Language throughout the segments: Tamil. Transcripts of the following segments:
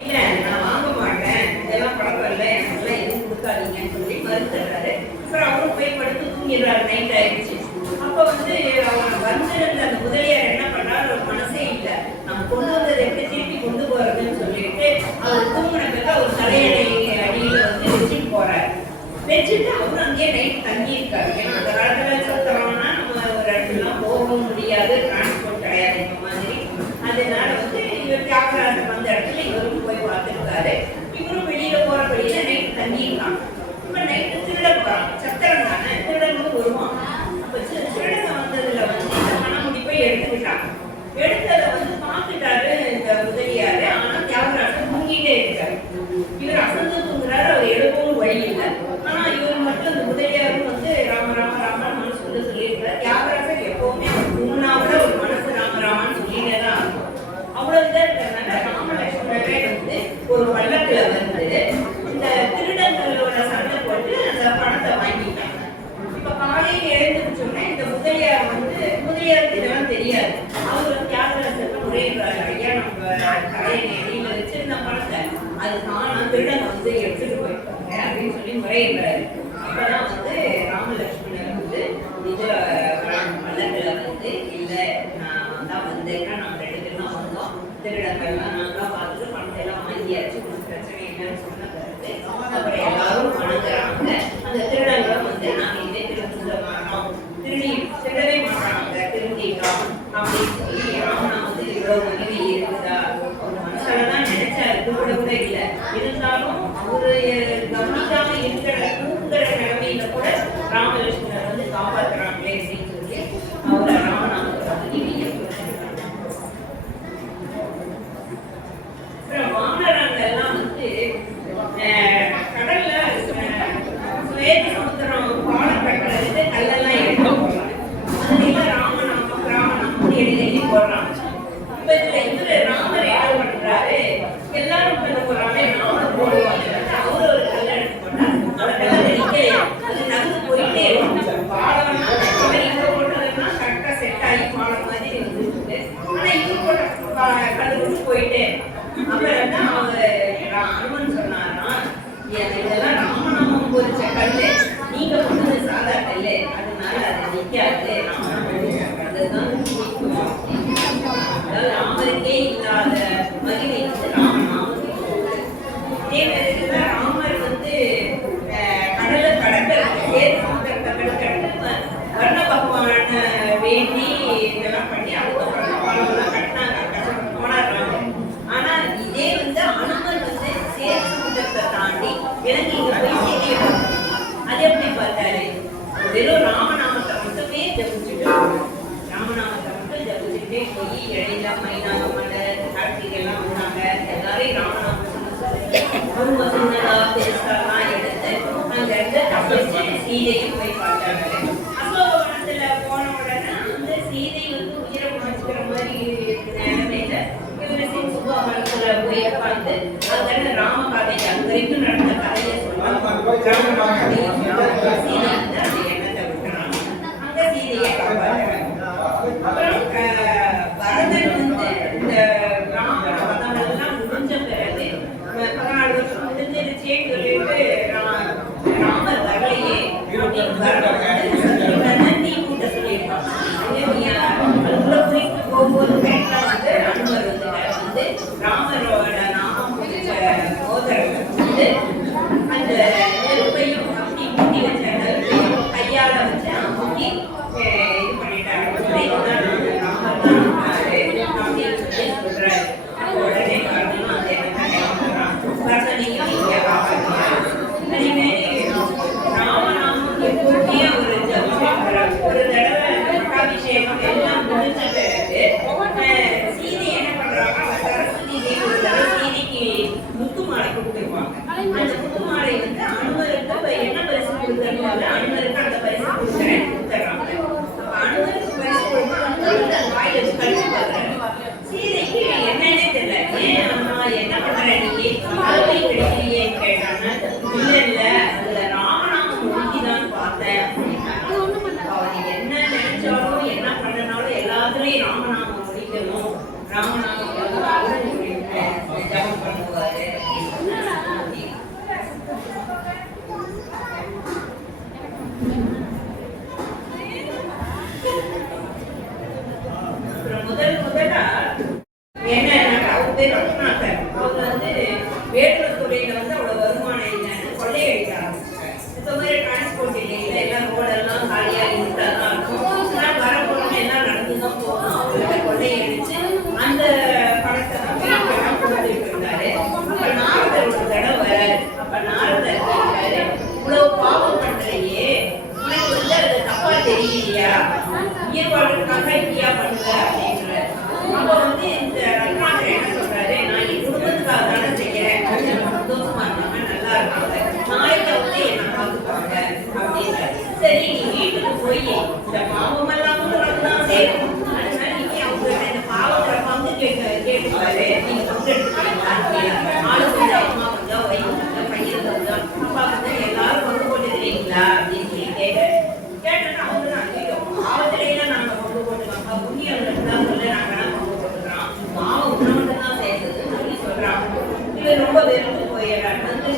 இல்ல நான் வாங்க மாட்டேன், இதெல்லாம் பழக்கம் இல்லை, எனக்குலாம் எதுவும் கொடுக்காதீங்கன்னு சொல்லி மறுத்துறாரு. அப்புறம் அவரும் போய் படுத்து தூங்கிடுறாரு. நைட் ஆயிடுச்சு. அப்போ அவர் வந்திருந்த அந்த முதலியார் என்ன பண்ணாரு, ஒரு மனசே இல்லை, நம்ம கொண்டு வந்ததை எப்படி திருப்பி கொண்டு போறதுன்னு சொல்லிட்டு அவர் தூங்கின பிறகு அவர் தலையணை அடியில வச்சுட்டு போறாரு. வச்சுட்டு அவரும் அங்கேயே நைட் தங்கி இருக்காரு. ஏன்னா அந்த காலத்துல சத்திரம்னா நம்ம ஒரு இடத்துலாம் போகவும் முடியாது, டிரான்ஸ்போர்ட் கிடையாது இந்த மாதிரி. அதனால இவர் தியாகராஜர் வந்த இடத்துல இவரும் போய் பார்த்துருக்காரு. இவரும் வெளியில போற வழியில நைட்டு தங்கியிருக்காங்க. இப்ப நைட்டு திருட போறாங்க. சத்திரம் தானே, திருடனும் வருவான். அப்ப திருடங்க வந்ததுல இந்த மனமுடி போய் எடுத்துக்கிட்டாங்க. எடுத்ததை பார்த்துட்டாரு இந்த முதலியாரு. ஆனா தியாகராஜர் தூங்கிட்டே இருக்காரு. இவர் அசந்து தூங்குறாரு, அவர் எழுப்பவும் வழி இல்லை. ஆனா இவர் மட்டும் இந்த முதலியாரும் ராம ராம ராமன் மனசுக்குள்ள சொல்லியிருக்காரு. தியாகராஜர் எப்பவுமே தூங்கினாவிட ஒரு மனசு ராம ராமன் சொல்லிட்டே தான் இருக்கும். அவ்வளவுதான் இருக்கிறதுனால ராமலட்சுமணரே ஒரு பள்ளத்துல இந்த திருடங்களோட சண்டை போட்டு அந்த பணத்தை வாங்கிட்டாங்க. இப்ப காலையில் எழுந்துச்சோன்னே இந்த முதலியாருக்கு இதெல்லாம் தெரியாது. அவர் தியாகராஜர் முறையிடுறாரு, ஐயா நம்ம கடையை எடியில வச்சிருந்த பணத்தை அது நான் திருடன் எடுத்துட்டு போயிருக்காங்க அப்படின்னு சொல்லி முறையிடுறாரு. அப்பதான் ராமலட்சுமணர் இதுல பள்ளத்துல இல்லை நான் தான் வந்தேன்னா நம்ம ரெண்டு பேரும் தான் வந்தோம், திருடங்கள்லாம் நாங்களாம் பார்த்துட்டு பணத்தை எல்லாம் வாங்கியாச்சு, ஒன்றும் பிரச்சனை இல்லைன்னு சொன்ன பிறகு அப்புறம் எல்லாரும் வணங்குறாங்க. அந்த திருடங்களும் நாங்கள் இதே திரும்ப மாட்டோம், திருடவே மாட்டாங்க, திருந்திட்டோம் அப்படின்னு சொல்லி ராமனா இவ்வளவு மகிமை இருக்குதா ஒரு மனுஷாலதான் நினைச்சாரு, கூட இல்லை. இருந்தாலும் அவரு கவனிக்காம இருக்கிற தூங்குற நிலைமையில கூட ராமலட்சுமணர் காப்பாற்றுறாங்களே அப்படின்னு சொல்லி அவரை ராமநாமத்தை மகிமையை வானரங்கள்லாம் கடல்ல சுவேத சமுத்திரம் பாலம் கட்டுறதுக்கு கல்லெல்லாம் எடுத்து போடுறாங்க. அதுல ராமநாமம் எழுதி போடுறாங்க. இப்ப இதுல ராமர் என்ன பண்றாரு, எல்லாரும் பண்ண போறாங்க, நாமளும் போடுவாங்க. அவரு ஒரு கல்லை எடுத்து போட்டா அந்த கல்லை நிக்கலையா, அது நகர்ந்து போயிட்டே இருக்கும். பாலம்னா இவங்க போட்டதுன்னா கரெக்டா செட் ஆகி பாலம் மாதிரி இருந்துருக்கு. ஆனா இவங்க போட்ட கல்லு போயிட்டே. அப்புறம் தான் அனுமன் சொன்னாரா, இதெல்லாம் ராமநாமம் பொறிச்ச கல்லு, நீங்க கொண்டது சாதா கல்லு, அதனால அது நிக்காது, ராமநாமம் அதுதான் அதாவது ராமருக்கே இல்லாத மகிமை ராமநாமம். இதே மாதிரிதான் ராமர் கடலை கடற்கரை சேது சமுத்திரத்தை கடற்கரை வர்ண பகவான வேண்டி இதெல்லாம் பண்ணி அதுக்கப்புறம் பாலம்லாம் கட்டினாங்க, போனாடுறாங்க. ஆனா இதே அனுமன் சேது சமுத்திரத்தை தாண்டி எனக்கு இங்க போய் சேர்க்கலாம். அது எப்படி பார்த்தாரு, வெறும் ராமநாமத்தை மட்டுமே ஜபிச்சுட்டு, ராமநாமத்தை மட்டும் ஜபிச்சுட்டே போய் எழிலா மைனாகமலை கார்த்திகை எல்லாம் வந்தாங்க. எல்லாரையும் ராமநாமம் ரொம்ப சின்னதா பெருசாலாம் எடுத்து அங்க இருந்து தப்பிச்சு சீதையும் போய் பார்த்தாங்க. அசோகவனத்துல போன உடனே சீதை உயிரை மாச்சுக்கிற மாதிரி நிலைமையில இவரு சுபாவனத்துல போய் உட்காந்து அங்க ராமகாதை அங்க வரைக்கும் நடந்த கதையை சொல்லுவாங்க. சீதை அந்த எண்ணத்தை விட்டுறாங்க, அங்க சீதையை காப்பாற்றுறாங்க. அப்புறம் பரதன் இந்த ராமன் எல்லாம் முடிஞ்ச பிறகு 14 வருஷம் முடிஞ்சிருச்சேன்னு சொல்லிட்டு ராமர் வரலையே நந்தி கூட்ட சொல்லியிருப்பாங்க. அதுக்குள்ள குறித்து போகும்போது அனுமர் ராமரோட நாமம் முடிச்ச மோதரம் அந்த நெருப்பையும் முட்டி வச்ச நெருப்பையும் கையால வச்சு முட்டி இது பண்ணிட்டாரு. ராமர் தான் அப்படின்னு சொல்லி சொல்றாரு. உடனே காரணம் அந்த பரதனையும் இங்க காப்பாற்றுறாரு. அதேமாரி ராமநாமம் எப்போதுமே ஒரு தடவை அபிஷேகம் எல்லாம் முடிஞ்ச பிறகு சீதை என்ன பண்றாங்க, சரஸ்வதி தேவி ஒரு தடவை சீதைக்கு முத்து மாலை கொடுத்துருவாங்க. அந்த முத்து மாலை அனுமருக்கு என்ன பரிசு கொடுக்கறதுனால அனுமருக்கு அந்த பரிசு கொடுத்துறாங்க. அப்ப அனுமருக்கு பரிசு கொடுத்து வாயில கழிச்சு பார்க்கறாங்க. சீதைக்கு பேர் ரத்னாகர். அவங்க வந்து வேடுவர் துறையில வந்து அவ்வளவு வருமானம் இல்லைன்னு கொள்ளையடிக்க ஆரம்பிச்சாங்க. இந்த மாதிரி டிரான்ஸ்போர்ட் இல்லைங்களா, எல்லாம் ரோடெல்லாம் காலியா இருந்தாதான் இருக்கும். ஆனால் வர போறவங்க எல்லாம் நடந்துதான் போகணும். அவங்கள்ட்ட கொள்ளையடிச்சு அந்த பணத்தை தான் கொடுத்துட்டு இருந்தாரு. அப்ப நாரதர் ஒரு தடவை வராரு. அப்ப நாரதர் கேட்கிறாரு, இவ்வளவு பாவம் பண்றையே, உனக்கு வந்து அது தப்பா தெரியலையா, உயிர் வாழ்றதுக்காக இப்படியா பண்ணுங்க அப்படின்றாரு. அப்ப வந்து இந்த ரத்னாகர் என்ன சொல்றாரு, நான் என் குடும்பத்துக்காக தானே செய்யறேன், சந்தோஷமா இருக்காங்க, நல்லா இருக்காங்க, நாளைக்கு வந்து என்ன பார்த்துப்பாங்க அப்படின்றாரு. சரி, நீ வீட்டுக்கு போய் இந்த பாவம் எல்லாம் உனக்குதான் சேரும், அதனால நீங்க அவங்க இந்த பாவத்துல பங்கு கேட்டுப்பாரு, நீங்க பங்கு எடுத்துக்கலாம், ஆளு கொஞ்சம் அம்மா கொஞ்சம் வயிறு கொஞ்சம் பையன் கொஞ்சம் அப்பா கொஞ்சம் எல்லாரும் பங்கு போட்டு தெரியுங்களா அப்படின்னு சொல்லி கேட்டோன்னா அவங்க தான் பாவத்திலேயே நாங்க பங்கு போட்டுக்கோங்க, புண்ணியம் தான் சொல்ல நாங்க பங்கு போட்டுக்கிறோம், பாவம் உணவுக்கு தான் சேர்ந்ததுன்னு சொல்லி சொல்றாங்க. இவர் ரொம்ப வெறுத்து போயிடுறாரு. வந்து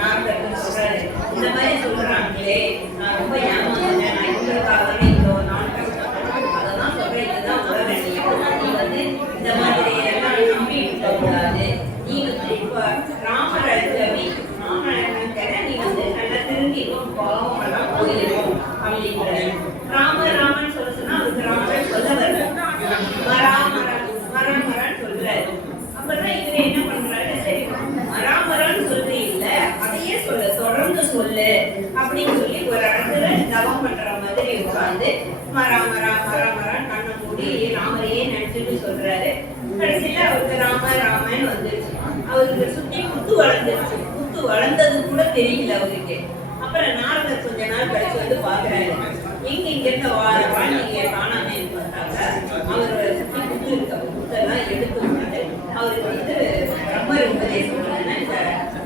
நாரதர் சொல்றாரு, இந்த மாதிரி சொல்றாங்களே, நான் ரொம்ப ஏமாந்தேன், நான் இவங்களுக்காக இந்த ஒரு நாள் கஷ்டப்பட்டேன், அதெல்லாம் சொல்றேன், இதுதான் உலக நிலையம், நீ வந்து இந்த மாதிரி எல்லாம் நம்பி இருக்க கூடாது, நீ வந்து இப்ப ராமராஜவி நீ வந்து நல்லா திரும்பிடும், பாவம் எல்லாம் போயிடும் அப்படிங்கிறாரு. ராமன் சொல்ல சொன்னா அதுக்கு ராமன் சொல்ல வரல, மராமரான்னு சொல்றாரு. அப்பதான் இவரு என்ன பண்றாரு, சரி மராமரான்னு சொல்றீங்கல்ல, அதையே சொல்ல, தொடர்ந்து சொல்லு அப்படின்னு சொல்லி ஒரு இடத்துல தவம் பண்ற மாதிரி உட்கார்ந்து மராமரான்னு கண்ணை மூடி ராமரையே நினைச்சுட்டு சொல்றாரு. கடைசியில அவருக்கு ராமன் வந்துருச்சு. அவருக்கு சுத்தி முத்து வளர்ந்துருச்சு. முத்து வளர்ந்தது கூட தெரியல அவருக்கு. அப்புறம் நாரதர் கொஞ்ச நாள் கழிச்சு வந்து பாக்குறாரு, இங்க இருந்த வாழ்க்கைய காணாம பார்த்தாங்க. அவர் சுத்தி முத்து இருக்க முத்தெல்லாம் எடுத்து அவருக்கு வந்து பிரம்மர் உபதேசம் இந்த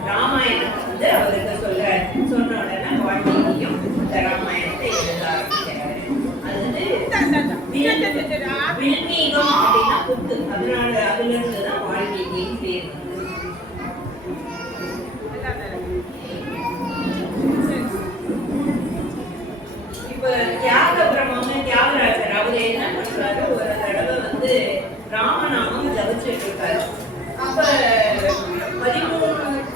ராமாயணத்தை வந்து அவருக்கு சொல்றாரு. சொன்ன உடனே வாழ்க்கையும் இந்த ராமாயணத்தை எழுத ஆரம்பிக்கிறாரு. அது வந்து வில்மீகம் அப்படின்னா புத்து, அதனால அதுல இருந்துதான் வாழ்க்கையின் பேர். இப்ப தியாகராஜர் அவரு என்ன பண்றாரு, ஒரு தடவை வந்து ராமநாமம் ஜபிச்சுட்டு இருக்காரு. அப்ப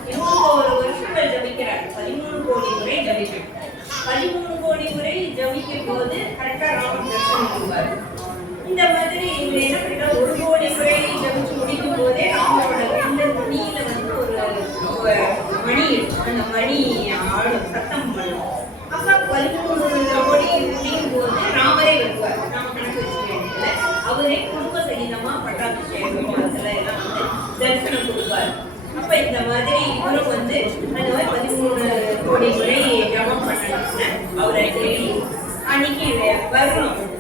21 வருஷங்கள் ஜபிக்கிறார். 13 கோடி முறை ஜபிக்கிறார். 13 கோடி முறை ஜபிக்கும் போது கரெக்டா ராமன் தரிசனம் பண்ணுவார். இந்த மாதிரி இவங்க என்ன பண்ணிட்டா, 1 கோடி முறை ஜபிச்சு முடிக்கும் போதே ராமனோட 2 மணியில வந்து ஒரு மணி, அந்த மணி ஆடும், சத்தம் பண்ணும். அப்ப 13 கோடி முடியும் போது ராமரே வருவார். நாம கணக்கு வச்சுக்க வேண்டியதுல அவரே குடும்ப சகிதமா பட்டாபிஷேகம் அதுல எல்லாம் வந்து தரிசனம் கொடுப்பார். அப்ப இந்த மாதிரி இவரும் வந்து அந்த மாதிரி 13 கோடி முறை ஜபம் பண்ணணும்னு அவரை தேடி அன்னைக்கு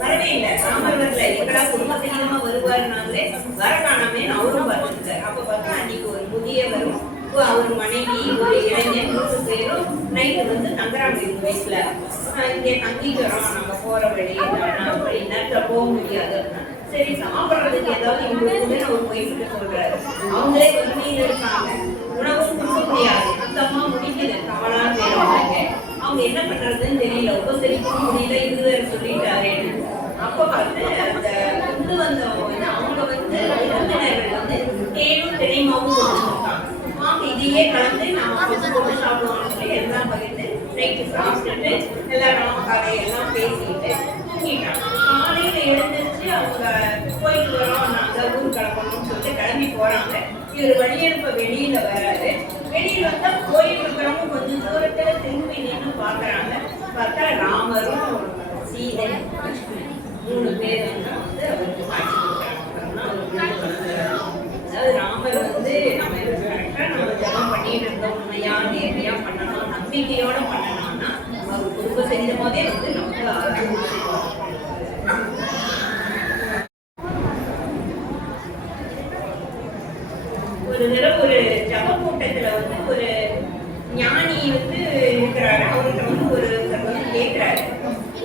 வரவே இல்லை. ராமர் வரல, எங்களா குடும்ப சகிதமா வருவாருனாங்களே வர காணாமே அவரும் பார்த்துருக்காரு. அப்ப பார்த்தா அன்னைக்கு ஒரு புதியவரும் அவர் மனைவி ஒரு இளைஞர் 3 பேரும் நைட்டு வந்து தங்குறாங்க. இந்த வயசுல இங்கே தங்கிக்கிறோம், நம்ம போற வழி அப்படி நேரத்துல போக முடியாது. சரி, சாப்பிட்றதுக்கு ஏதாவது இவங்களுக்கு அவர் போயிட்டு சொல்றாரு. அவங்களே வறுமையில இருக்காங்க, உணவும் கொடுக்க முடியாது, சுத்தமா முடிக்கல, கவலா வேணும்னாங்க. அவங்க என்ன பண்றதுன்னு தெரியல, உபசரிக்கவும் முடியல, இது சொல்லிட்டாரு. அப்ப பார்த்து அந்த கொண்டு வந்தவங்க வந்து அவங்க வந்து விருந்தினர்கள் வந்து தேனும் திணைமாவும் கொடுத்துருக்காங்க. இதையே கலந்து நாம போட்டு சாப்பிடுவோம்னு சொல்லி எல்லாம் பகிர்ந்து நைட்டு சாப்பிட்டுட்டு எல்லாரும் கதையெல்லாம் பேசிட்டு தூங்கிட்டாங்க. காலையில எழுந்திருச்சு அவங்க போயிட்டு வரோம், நாங்க ஊர் கிளம்பணும்னு சொல்லிட்டு கிளம்பி போறாங்க. இவர் வழியனுப்ப வெளியில வராரு. வெளியில வந்தா கோயில் இருக்கிறவங்க கொஞ்சம் தூரத்துல திரும்பி நின்று பாக்குறாங்க. பார்த்தா ராமரும் சீதை லட்சுமணன் 3 பேர் வந்து அவருக்கு காட்சி கொடுக்குறாங்க. அதாவது ராமர் வந்து நம்ம கரெக்டா நம்ம ஜபம் பண்ணிட்டு இருந்தோம், உண்மையா நேர்மையா பண்ணணும், நம்பிக்கையோட பண்ணணும்னா அவர் குடும்ப சகிதமாவே வந்து நமக்கு ஒரு தடவை ஒரு ஜப கூட்டத்துல வந்து ஒரு ஞானி வந்து இருக்கிறாரு. அவர்கிட்ட வந்து ஒருத்தர் வந்து கேட்கிறாரு,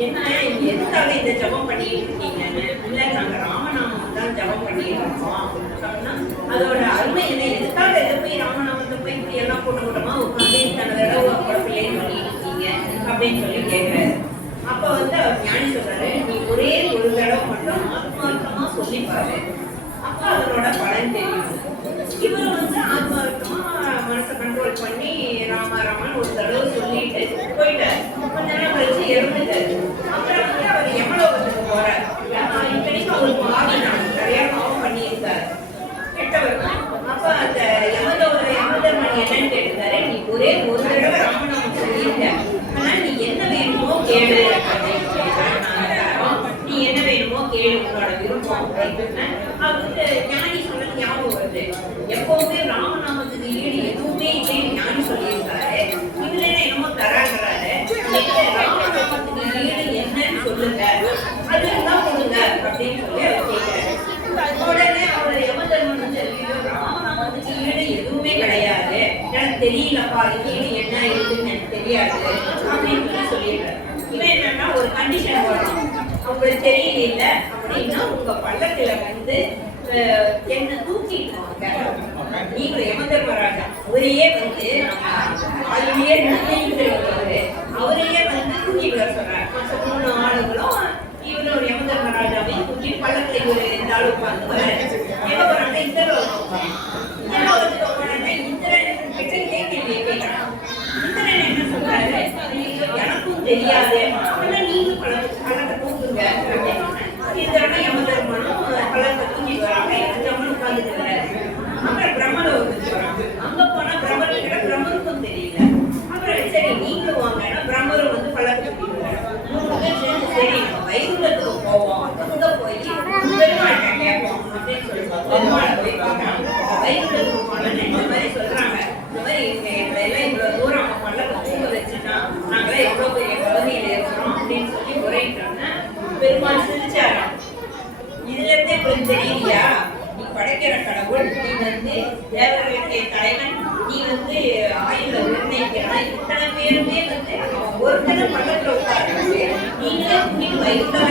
என்ன இங்க எதுக்காக இந்த ஜபம் பண்ணிட்டு இருக்கீங்கன்னு. இல்ல நாங்க ராமநாமம் தான் ஜபம் பண்ணிட்டு இருக்கோம் அப்படின்னா, அதோட அருமை என்ன, எதுக்காக எதை போய் ராமநாமத்தை போய் இப்படி எல்லாம் கூட்ட கூட்டமா உட்காந்து இத்தனை தடவை குழப்பையே பண்ணிட்டு இருக்கீங்க அப்படின்னு சொல்லி கேட்கிறாரு. அப்ப வந்து அவர் ஞானி சொல்றாரு, நீ ஒரே ஒரு தடவை மட்டும் ஆத்மார்த்தமா சொல்லிப்பாரு, அப்ப அதனோட பலன் தெரியும். வந்து எப்பவுமே ராமநாமத்துக்கு ஈடு எதுவுமே இல்லைன்னு ஞானி சொல்லியிருக்காரு. இதுல என்னமோ தராங்கிறாரு. ராமநாமத்துக்கு ஈடு என்னன்னு சொல்லுங்க, அது இருந்தா கொடுங்க அப்படின்னு சொல்லி அவர் கேட்கிறாரு. உடனே அவர் யமதர்மன் வந்து ராமநாமத்துக்கு ஈடு எதுவுமே கிடையாது, எனக்கு தெரியலப்பா அது ஈடு என்ன இருக்குன்னு எனக்கு தெரியாது அப்படின்னு சொல்லி சொல்லிடுறாரு. இவன் என்னன்னா ஒரு கண்டிஷன் போடணும், அவங்களுக்கு தெரியல அப்படின்னா உங்க பள்ளத்துல வந்து என்ன தூக்கிட்டு வாங்க. நீங்க யமதர்மராஜா அவரையே வந்து ஆளுநரையே நிர்ணயிக்கிறவரு அவரையே வந்து தூக்கிட்டு வர சொல்றாரு. மற்ற 3 ஆளுங்களும் இவரோட யமதர்மராஜாவையும் தூக்கி பள்ளத்துல இவரு எந்த அளவு உட்கார்ந்து வர எங்க போறாங்க இந்திரலோகத்துக்கு உடனே இந்திரன் கிட்ட கேள்வியை கேட்கறான். இந்திரன் என்ன சொல்றாரு, எனக்கும் தெரியாது அப்படின்னா நீங்க பள்ளத்தை தூக்குங்க அப்படின்னு. இந்திரனும் யமதர்மனும் பள்ளத்தை தூக்கிட்டு வராங்க. யமதர்மன் உட்கார்ந்துட்டு அப்புறம் பிரம்மலோகத்துக்கு வராங்க. அங்க போனா பிரம்மர்கிட்ட பிரம்மருக்கும் தெரியல. அப்புறம் சரி நீங்களும் வாங்கன்னா பிரம்மரும் வந்து பள்ளத்தை தூக்கிட்டு வராங்க. 3 பேர் சேர்ந்து சரி நம்ம வைகுண்டத்துக்கு போவோம், அங்க போய் பெருமாள்கிட்ட கேட்போம் அப்படின்னு சொல்லுவாங்க. பெருமாளை போய் பார்க்கறாங்க. வைகுண்டத்துக்கு போனோன்னு இந்த மாதிரி சொல்றாங்க, இந்த மாதிரி எங்களை எல்லாம் இவ்வளவு தூரம் அவங்க பள்ளத்தை தூங்க வச்சுட்டா நாங்களாம் எவ்வளவு பெரிய பதவியில இருக்கிறோம் அப்படின்னு சொல்லி உரையிட்டாங்க. பெருமாள் சிரிச்சாராம். இதுல இருந்தே கொஞ்சம் தெரியலையா, நீ படைக்கிற கடவுள், நீ வந்து தேவர்களுடைய தலைவன், நீ வந்து ஆயுத நிர்ணயிக்கிறான். இத்தனை பேருமே வந்து ஒருத்தனை பள்ளத்துல உட்கார்ந்து நீங்களே கூட்டிட்டு வைகுண்டம்